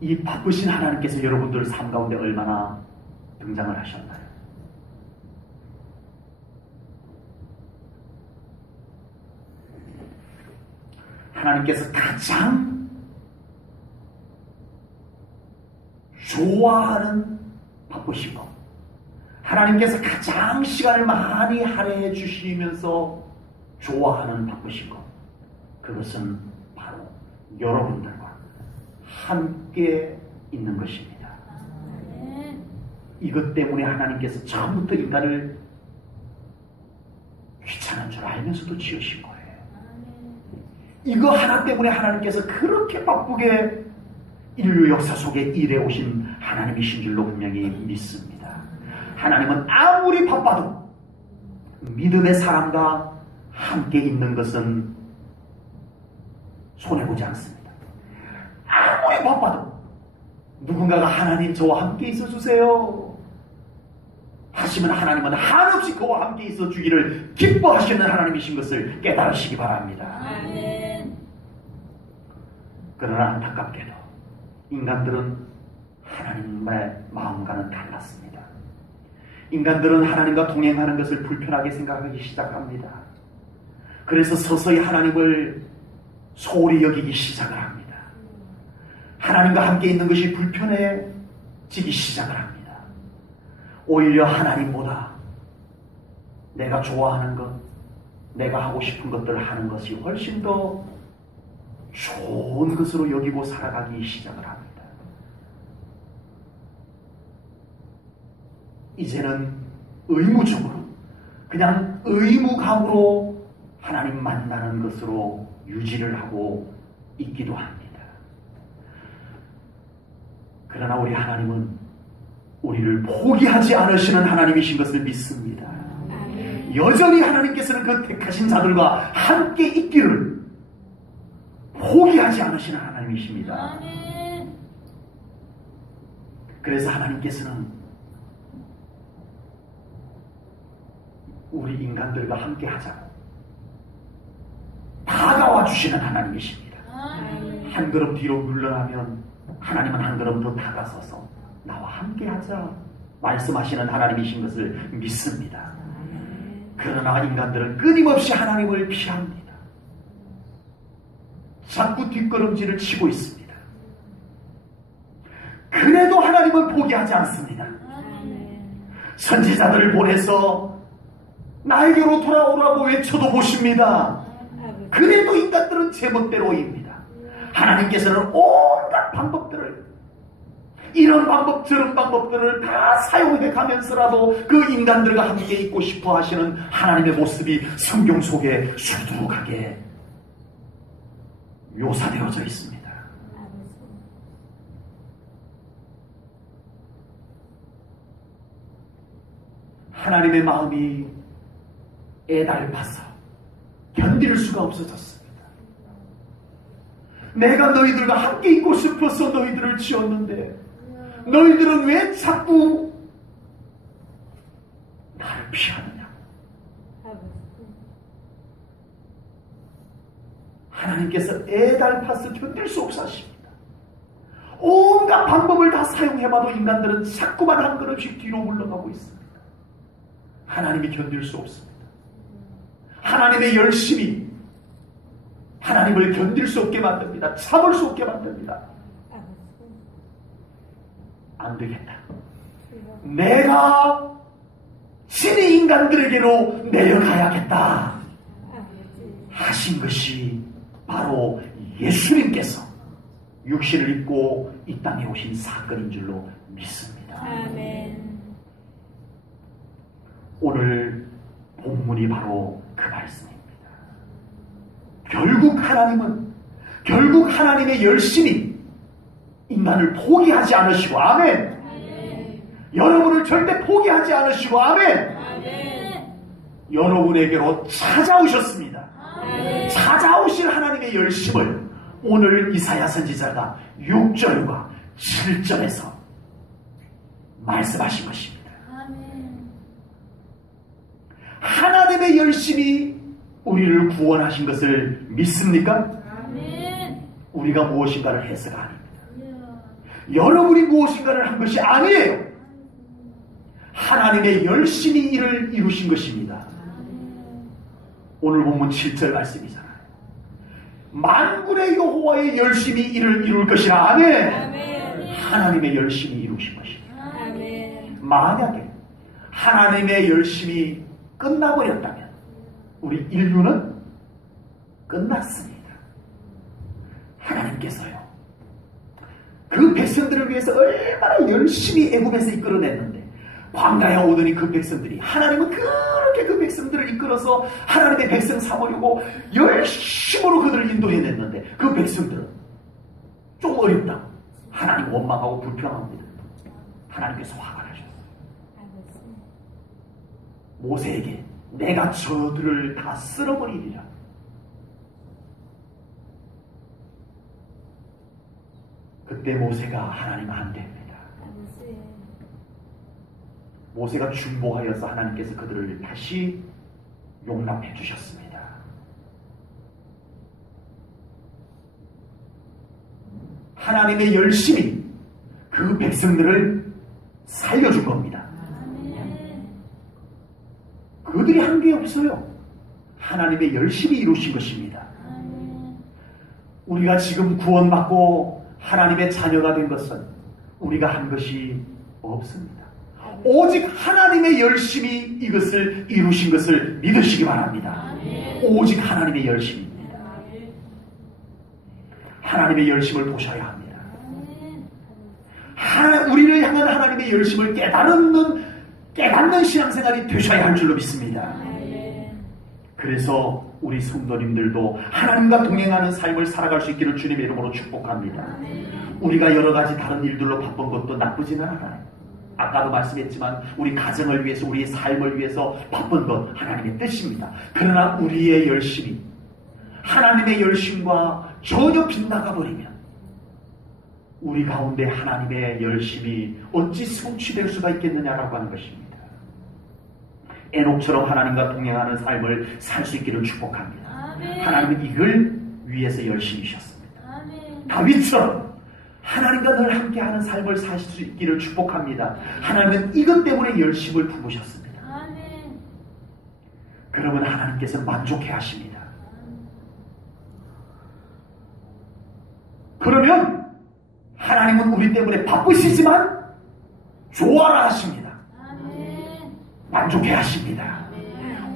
이 바쁘신 하나님께서 여러분들 삶 가운데 얼마나 등장을 하셨나요? 하나님께서 가장 좋아하는 바쁘신 것, 하나님께서 가장 시간을 많이 할애해 주시면서 좋아하는 바쁘신 것, 그것은 바로 여러분들과 함께 있는 것입니다. 이것 때문에 하나님께서 처음부터 인간을 귀찮은 줄 알면서도 지으신 거예요. 이거 하나 때문에 하나님께서 그렇게 바쁘게 인류 역사 속에 일해 오신 하나님이신 줄로 분명히 믿습니다. 하나님은 아무리 바빠도 믿음의 사람과 함께 있는 것은 손해보지 않습니다. 아무리 바빠도 누군가가 하나님 저와 함께 있어주세요 하시면 하나님은 한없이 그와 함께 있어주기를 기뻐하시는 하나님이신 것을 깨달으시기 바랍니다. 아멘. 그러나 안타깝게도 인간들은 하나님의 마음과는 달랐습니다. 인간들은 하나님과 동행하는 것을 불편하게 생각하기 시작합니다. 그래서 서서히 하나님을 소홀히 여기기 시작을 합니다. 하나님과 함께 있는 것이 불편해지기 시작을 합니다. 오히려 하나님보다 내가 좋아하는 것, 내가 하고 싶은 것들을 하는 것이 훨씬 더 좋은 것으로 여기고 살아가기 시작을 합니다. 이제는 의무적으로, 그냥 의무감으로 하나님 만나는 것으로 유지를 하고 있기도 합니다. 그러나 우리 하나님은 우리를 포기하지 않으시는 하나님이신 것을 믿습니다. 여전히 하나님께서는 그 택하신 자들과 함께 있기를 포기하지 않으시는 하나님이십니다. 그래서 하나님께서는 우리 인간들과 함께 하자고 다가와 주시는 하나님이십니다. 한 걸음 뒤로 물러나면 하나님은 한 걸음 더 다가서서 나와 함께 하자 말씀하시는 하나님이신 것을 믿습니다. 그러나 인간들은 끊임없이 하나님을 피합니다. 자꾸 뒷걸음질을 치고 있습니다. 그래도 하나님은 포기하지 않습니다. 선지자들을 보내서 나에게로 돌아오라고 외쳐도 보십니다. 그래도 인간들은 제멋대로입니다. 하나님께서는 온갖 방법들을 이런 방법 저런 방법들을 다 사용해 가면서라도 그 인간들과 함께 있고 싶어 하시는 하나님의 모습이 성경 속에 수두룩하게 묘사되어져 있습니다. 하나님의 마음이 애달파서 견딜 수가 없어졌습니다. 내가 너희들과 함께 있고 싶어서 너희들을 지었는데 너희들은 왜 자꾸 나를 피하느냐? 하나님께서 애달파서 견딜 수 없어 하십니다. 온갖 방법을 다 사용해봐도 인간들은 자꾸만 한 걸음씩 뒤로 물러가고 있습니다. 하나님이 견딜 수 없습니다. 하나님의 열심이 하나님을 견딜 수 없게 만듭니다. 참을 수 없게 만듭니다. 안 되겠다. 내가 신의 인간들에게로 내려가야겠다 하신 것이 바로 예수님께서 육신을 입고 이 땅에 오신 사건인 줄로 믿습니다. 아멘. 오늘 본문이 바로 그 말씀입니다. 결국 하나님의 열심이 인간을 포기하지 않으시고, 아멘. 여러분을 절대 포기하지 않으시고, 아멘. 여러분에게로 찾아오셨습니다. 찾아오신 하나님의 열심을 오늘 이사야 선지자가 6절과 7절에서 말씀하신 것입니다. 하나님의 열심이 우리를 구원하신 것을 믿습니까? 우리가 무엇인가를 해서가 아닙니다. 여러분이 무엇인가를 한 것이 아니에요. 하나님의 열심히 이를 이루신 것입니다. 오늘 본문 7절 말씀이잖아요. 만군의 여호와의 열심히 이를 이룰 것이라. 아멘. 하나님의 열심히 이루신 것입니다. 만약에 하나님의 열심이 끝나버렸다면 우리 인류는 끝났습니다. 하나님께서요, 그 백성들을 위해서 얼마나 열심히 애굽에서 이끌어냈는데, 광야에 오더니 그 백성들이, 하나님은 그렇게 그 백성들을 이끌어서 하나님의 백성 삼으려고 열심으로 그들을 인도해냈는데 그 백성들은 좀 어렵다. 하나님 원망하고 불평합니다. 하나님께서 화가 나셨어요. 모세에게 내가 저들을 다 쓸어버리리라. 그때 모세가 하나님 안 됩니다. 모세가 중보하여서 하나님께서 그들을 다시 용납해 주셨습니다. 하나님의 열심이 그 백성들을 살려준 겁니다. 그들이 한 게 없어요. 하나님의 열심히 이루신 것입니다. 우리가 지금 구원받고 하나님의 자녀가 된 것은 우리가 한 것이 없습니다. 오직 하나님의 열심이 이것을 이루신 것을 믿으시기 바랍니다. 오직 하나님의 열심입니다. 하나님의 열심을 보셔야 합니다. 우리를 향한 하나님의 열심을 깨닫는 신앙생활이 되셔야 할 줄로 믿습니다. 그래서 우리 성도님들도 하나님과 동행하는 삶을 살아갈 수 있기를 주님의 이름으로 축복합니다. 우리가 여러 가지 다른 일들로 바쁜 것도 나쁘지는 않아요. 아까도 말씀했지만 우리 가정을 위해서, 우리의 삶을 위해서 바쁜 것 하나님의 뜻입니다. 그러나 우리의 열심이 하나님의 열심과 전혀 빗나가 버리면 우리 가운데 하나님의 열심이 어찌 성취될 수가 있겠느냐라고 하는 것입니다. 에녹처럼 하나님과 동행하는 삶을 살 수 있기를 축복합니다. 하나님은 이걸 위해서 열심히셨습니다. 다윗처럼 하나님과 늘 함께하는 삶을 살 수 있기를 축복합니다. 하나님은 이것 때문에 열심을 품으셨습니다. 그러면 하나님께서 만족해 하십니다. 그러면 하나님은 우리 때문에 바쁘시지만 좋아라 하십니다. 만족해 하십니다.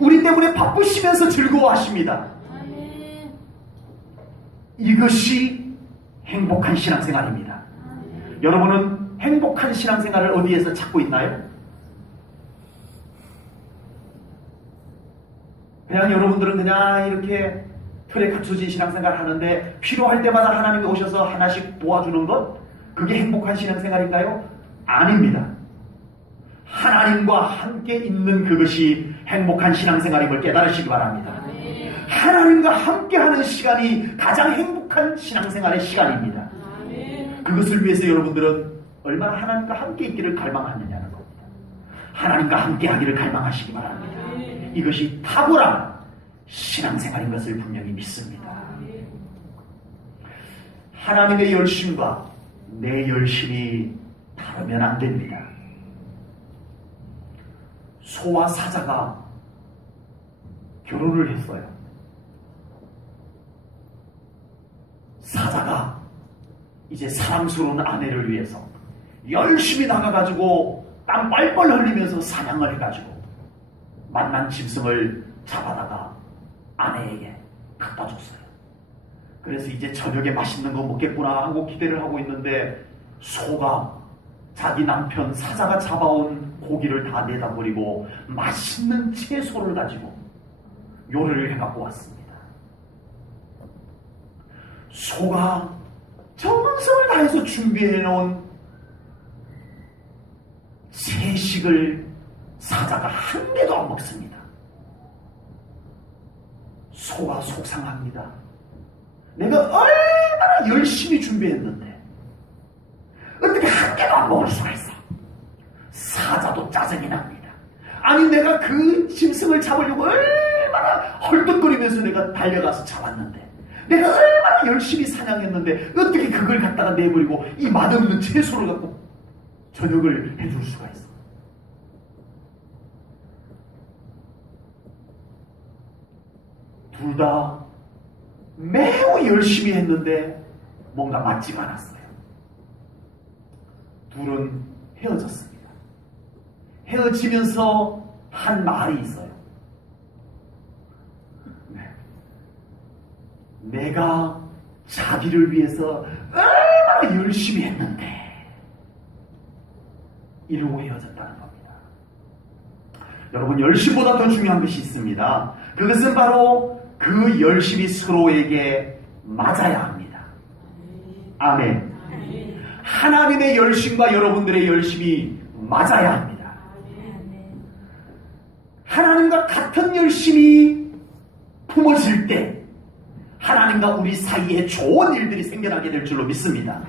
우리 때문에 바쁘시면서 즐거워하십니다. 이것이 행복한 신앙생활입니다. 여러분은 행복한 신앙생활을 어디에서 찾고 있나요? 그냥 여러분들은 그냥 이렇게 틀에 갖춰진 신앙생활 하는데 필요할 때마다 하나님이 오셔서 하나씩 도와주는 것? 그게 행복한 신앙생활인가요? 아닙니다. 하나님과 함께 있는 그것이 행복한 신앙생활임을 깨달으시기 바랍니다. 하나님과 함께하는 시간이 가장 행복한 신앙생활의 시간입니다. 그것을 위해서 여러분들은 얼마나 하나님과 함께 있기를 갈망하느냐는 겁니다. 하나님과 함께하기를 갈망하시기 바랍니다. 이것이 탁월한 신앙생활인 것을 분명히 믿습니다. 하나님의 열심과 내 열심이 다르면 안 됩니다. 소와 사자가 결혼을 했어요. 사자가 이제 사랑스러운 아내를 위해서 열심히 나가가지고 땀 뻘뻘 흘리면서 사냥을 해가지고 만난 짐승을 잡아다가 아내에게 갖다 줬어요. 그래서 이제 저녁에 맛있는 거 먹겠구나 하고 기대를 하고 있는데 소가 자기 남편 사자가 잡아온 고기를 다 내다 버리고 맛있는 채소를 가지고 요리를 해갖고 왔습니다. 소가 정성을 다해서 준비해놓은 채식을 사자가 한 개도 안 먹습니다. 소가 속상합니다. 내가 얼마나 열심히 준비했는데 어떻게 한 개도 안 먹을 수가 있어? 사자도 짜증이 납니다. 아니 내가 그 짐승을 잡으려고 얼마나 헐떡거리면서 내가 달려가서 잡았는데 내가 얼마나 열심히 사냥했는데 어떻게 그걸 갖다가 내버리고 이 맛없는 채소를 갖고 저녁을 해줄 수가 있어? 둘 다 매우 열심히 했는데 뭔가 맞지가 않았어요. 둘은 헤어졌습니다. 헤어지면서 한 말이 있어요. 내가 자기를 위해서 얼마나 열심히 했는데 이러고 헤어졌다는 겁니다. 여러분, 열심보다 더 중요한 것이 있습니다. 그것은 바로 그 열심이 서로에게 맞아야 합니다. 아멘. 하나님의 열심과 여러분들의 열심이 맞아야 합니다. 하나님과 같은 열심이 품어질 때 하나님과 우리 사이에 좋은 일들이 생겨나게 될 줄로 믿습니다.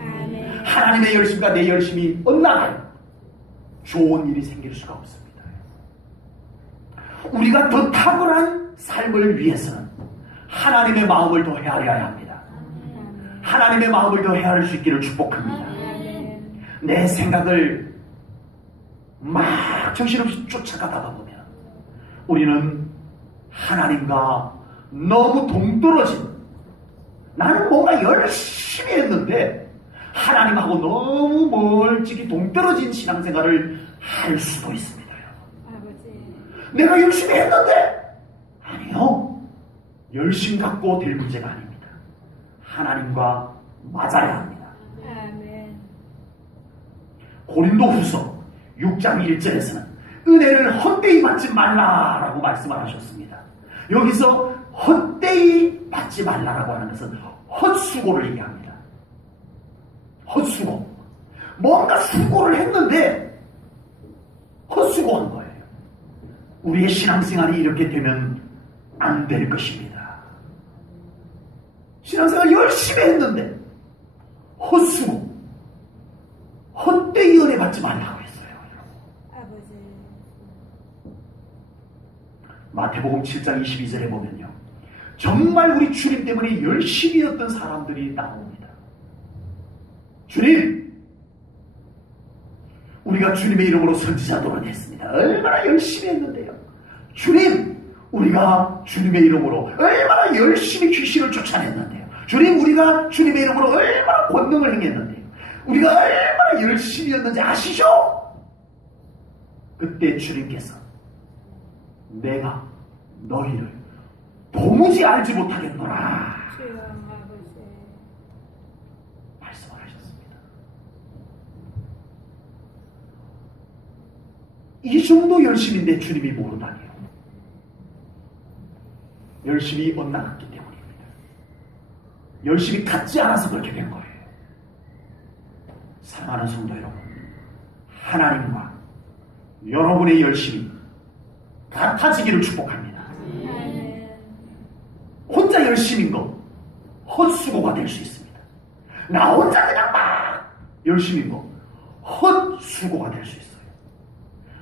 하나님의 열심과 내 열심이 엇나가요. 좋은 일이 생길 수가 없습니다. 우리가 더 탁월한 삶을 위해서는 하나님의 마음을 더 헤아려야 합니다. 하나님의 마음을 더 헤아릴 수 있기를 축복합니다. 내 생각을 막 정신없이 쫓아가다 보면 우리는 하나님과 너무 동떨어진, 나는 뭔가 열심히 했는데 하나님하고 너무 멀찍이 동떨어진 신앙생활을 할 수도 있습니다. 내가 열심히 했는데 아니요, 열심 갖고 될 문제가 아닙니다. 하나님과 맞아야 합니다. 고린도후서 6장 1절에서는 은혜를 헛되이 받지 말라라고 말씀을 하셨습니다. 여기서 헛되이 받지 말라라고 하는 것은 헛수고를 얘기합니다. 헛수고. 뭔가 수고를 했는데 헛수고한 거예요. 우리의 신앙생활이 이렇게 되면 안 될 것입니다. 신앙생활 열심히 했는데 헛수고, 헛되이 은혜 받지 말라고 했어요. 아버지. 마태복음 7장 22절에 보면요, 정말 우리 주님 때문에 열심히 했던 사람들이 나옵니다. 주님, 우리가 주님의 이름으로 선지자 노릇했습니다. 얼마나 열심히 했는데요. 주님, 우리가 주님의 이름으로 얼마나 열심히 귀신을 쫓아냈는데요. 주님, 우리가 주님의 이름으로 얼마나 권능을 행했는데요. 우리가 얼마나 열심히 했는지 아시죠? 그때 주님께서 내가 너희를 도무지 알지 못하겠노라 말씀을 하셨습니다. 이 정도 열심인데 주님이 모르다니요. 열심히 엇나갔기 때문입니다. 열심히 갖지 않아서 그렇게 된 거예요. 사랑하는 성도 여러분, 하나님과 여러분의 열심이 같아지기를 축복합니다. 혼자 열심인 거 헛수고가 될 수 있습니다. 나 혼자 그냥 막 열심인 거 헛수고가 될 수 있어요.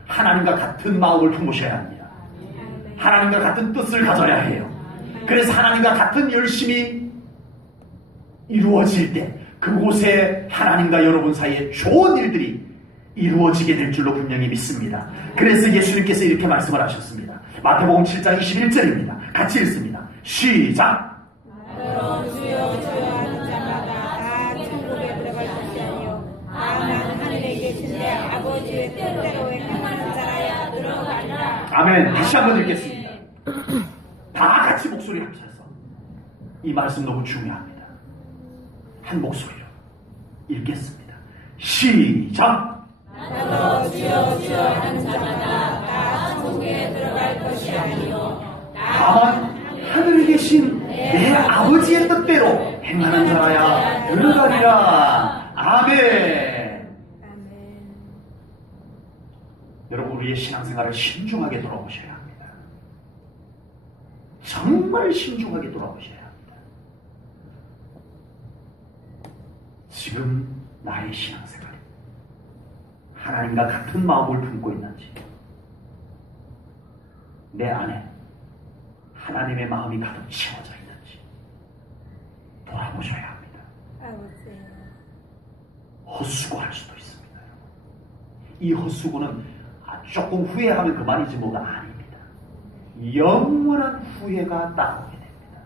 하나님과 같은 마음을 품으셔야 합니다. 하나님과 같은 뜻을 가져야 해요. 그래서 하나님과 같은 열심이 이루어질 때 그곳에 하나님과 여러분 사이에 좋은 일들이 이루어지게 될 줄로 분명히 믿습니다. 그래서 예수님께서 이렇게 말씀을 하셨습니다. 마태복음 7장 21절입니다. 같이 읽습니다. 시작! 나로 주여 주여 하는 자마다 다 천국에 들어갈 것이 아니요 다만 하늘에 계신 내 아버지의 뜻대로 행하는 자라야 들어가리라. 아멘. 다시 한번 읽겠습니다. 다 같이 목소리 합쳐서 이 말씀 너무 중요합니다. 한 목소리로 읽겠습니다. 시작! 나로 주여 주여 하는 자마다 다 천국에 들어갈 것이 아니요 다만 하늘에 계신 내 아버지의 뜻대로 행하는 자라야 들어가리라. 아멘. 여러분, 우리의 신앙생활을 신중하게 돌아보셔야 합니다. 정말 신중하게 돌아보셔야 합니다. 지금 나의 신앙생활이 하나님과 같은 마음을 품고 있는지, 내 안에 하나님의 마음이 가득 채워져 있는지 돌아보셔야 합니다. 헛수고할 수도 있습니다. 이 헛수고는 조금 후회하면 그만이지 뭐가 아닙니다. 영원한 후회가 따라오게 됩니다.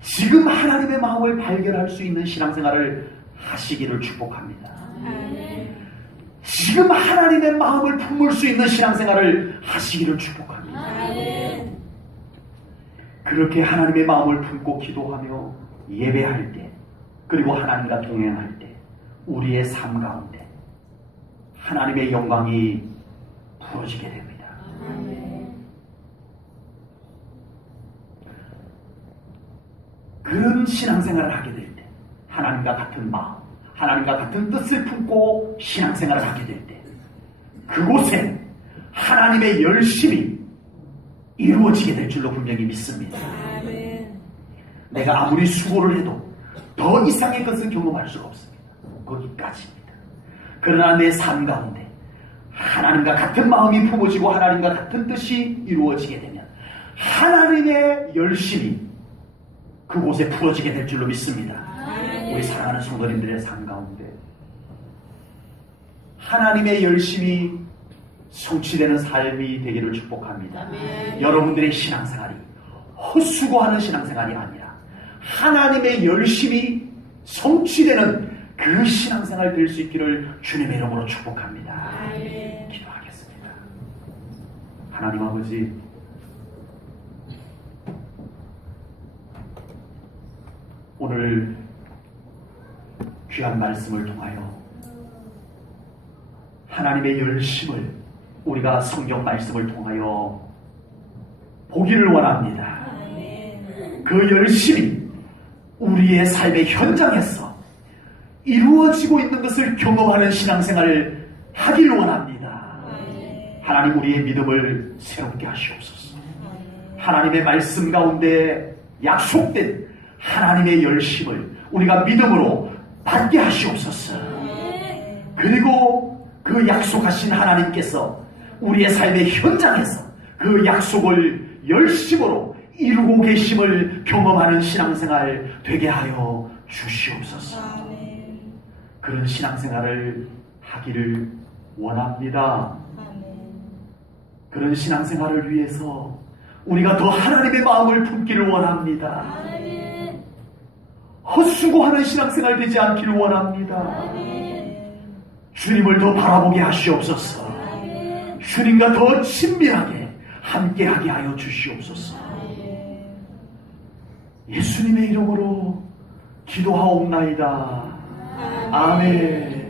지금 하나님의 마음을 발견할 수 있는 신앙생활을 하시기를 축복합니다. 지금 하나님의 마음을 품을 수 있는 신앙생활을 하시기를 축복합니다. 그렇게 하나님의 마음을 품고 기도하며 예배할 때, 그리고 하나님과 동행할 때 우리의 삶 가운데 하나님의 영광이 부어지게 됩니다. 그런 신앙생활을 하게 될 때, 하나님과 같은 마음, 하나님과 같은 뜻을 품고 신앙생활을 하게 될 때, 그곳에 하나님의 열심이 이루어지게 될 줄로 분명히 믿습니다. 내가 아무리 수고를 해도 더 이상의 것을 경험할 수가 없습니다. 거기까지입니다. 그러나 내 삶 가운데 하나님과 같은 마음이 품어지고 하나님과 같은 뜻이 이루어지게 되면 하나님의 열심이 그곳에 부어지게 될 줄로 믿습니다. 우리 사랑하는 성도님들의 삶 가운데 하나님의 열심이 성취되는 삶이 되기를 축복합니다. 여러분들의 신앙생활이 헛수고하는 신앙생활이 아니라 하나님의 열심이 성취되는 그 신앙생활 될 수 있기를 주님의 이름으로 축복합니다. 기도하겠습니다. 하나님 아버지, 오늘 귀한 말씀을 통하여 하나님의 열심을 우리가 성경 말씀을 통하여 보기를 원합니다. 그 열심이 우리의 삶의 현장에서 이루어지고 있는 것을 경험하는 신앙생활을 하기를 원합니다. 하나님, 우리의 믿음을 새롭게 하시옵소서. 하나님의 말씀 가운데 약속된 하나님의 열심을 우리가 믿음으로 받게 하시옵소서. 그리고 그 약속하신 하나님께서 우리의 삶의 현장에서 그 약속을 열심으로 이루고 계심을 경험하는 신앙생활 되게 하여 주시옵소서. 그런 신앙생활을 하기를 원합니다. 그런 신앙생활을 위해서 우리가 더 하나님의 마음을 품기를 원합니다. 헛수고하는 신앙생활 되지 않기를 원합니다. 주님을 더 바라보게 하시옵소서. 주님과 더 친밀하게 함께하게 하여 주시옵소서. 예수님의 이름으로 기도하옵나이다. 아멘.